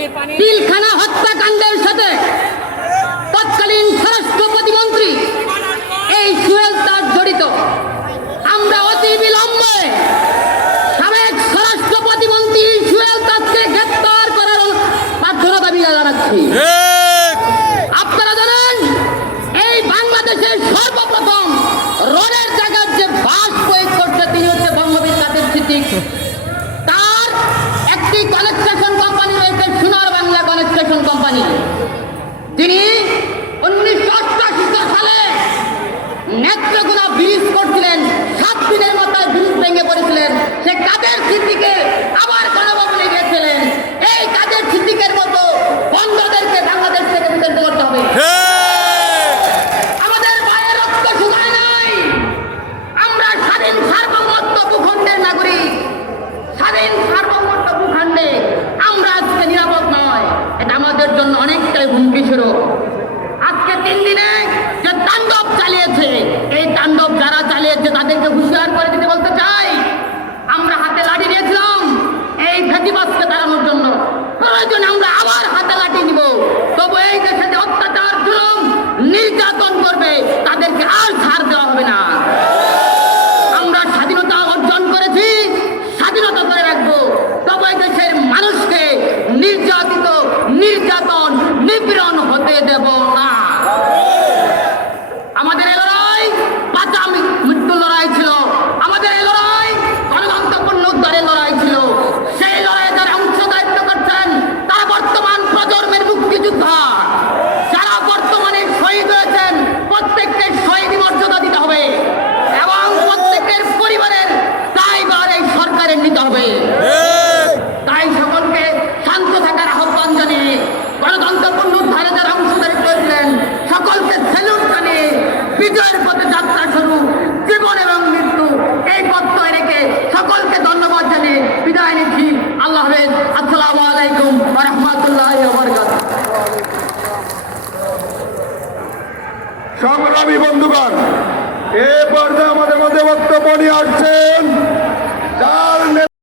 পিলখানা হত্যাকাণ্ডের সাথে তৎকালীন স্বরাষ্ট্র প্রতিমন্ত্রী এই সোহেল তাজ জড়িত। আমরা অতি বিলম্বে সাবেক স্বরাষ্ট্র প্রতিমন্ত্রী সোহেল তাজকে গ্রেপ্তার করার প্রার্থনা দাবি জানাচ্ছি। আপনারা জানেন এই বাংলাদেশের সর্বপ্রথম রোডের জায়গার যে বাস প্রয়োগ করছে তিনি হচ্ছে বঙ্গবীর কাদের সিদ্দিক। তার একটি কনস্ট্রাকশন কোম্পানি রয়েছে সোনার বাংলা কনস্ট্রাকশন কোম্পানি। তিনি 1988 সালে নেত্রকোনা ব্রিজ করছিলেন, 7 দিনের মাথায় ব্রিজ ভেঙে পড়েছিলেন। সে কাদের সিদ্দিকে আবার গণভবনে গিয়েছিলেন। এই কাদের সিদ্দিকের মতো বন্ধদেরকে বাংলাদেশ থেকে বিতাড়িত করতে হবে। আমাদের ভাইয়ের রক্ত শুকায় নাই। আমরা স্বাধীন সার্বভৌমত্ব ভূখণ্ডের নাগরিক। স্বাধীন সার্বভৌমত্ব ভূখণ্ডে আমরা আজকে নিরাপদ নয়, এটা আমাদের জন্য অনেকটাই হুমকি স্বরূপ। আজকে 3 দিনে যে তাণ্ডব চালিয়েছে, এই তাণ্ডব যারা চালিয়েছে তাদেরকে হুঁশিয়ার করে দিতে বলতে চাই। আমরা হাতে লাঠি নিয়েছিলাম এই ফ্যাসিবাদকে তাড়ানোর জন্য, প্রয়োজনে আমরা আবার হাতে লাঠি নিব। তবু এই দেশে যে অত্যাচার জুলুম নির্যাতন করবে তাদেরকে আর ছাড় দেওয়া হবে না। আমরা স্বাধীনতা অর্জন করেছি, স্বাধীনতা করে রাখবো। তবু এই দেশের মানুষকে নির্যাতিত, নির্যাতন, নিপীড়ন হতে দেব না। আমাদের এই লড়াই বাঁচা মৃত্যুর লড়াই ছিল। আমাদের এই লড়াই গণতন্ত্রপূর্ণ উদ্ধারের লড়াই ছিল। সেই লড়াইয়ে যারা অংশদায়িত্ব করছেন তারা বর্তমান প্রজন্মের মুক্তিযোদ্ধা। যারা বর্তমানে শহীদ হয়েছেন প্রত্যেককে শহীদ মর্যাদা দিতে হবে এবং প্রত্যেকের পরিবারের দায়ভার এই সরকারের নিতে হবে। তাই সকলকে শান্ত থাকার আহ্বান জানিয়ে গণতন্ত্রপূর্ণ উদ্ধারে যারা অংশদায়িত্ব করেছিলেন সকলকে স্যালুট জানিয়ে বিজয়ের পথে যাত্রা শুরু। জীবন এবং মৃত্যু এই পথ রেখে সকলকে ধন্যবাদ জানিয়ে বিদায় নিচ্ছি। আল্লাহ হাফেজ। আসসালামু আলাইকুম ওয়া রাহমাতুল্লাহি ওয়া বারাকাতুহু। সংগ্রামী বন্ধুগণ, এ পর্যায়ে আমাদের মধ্যে বক্তব্য নিয়ে আসছেন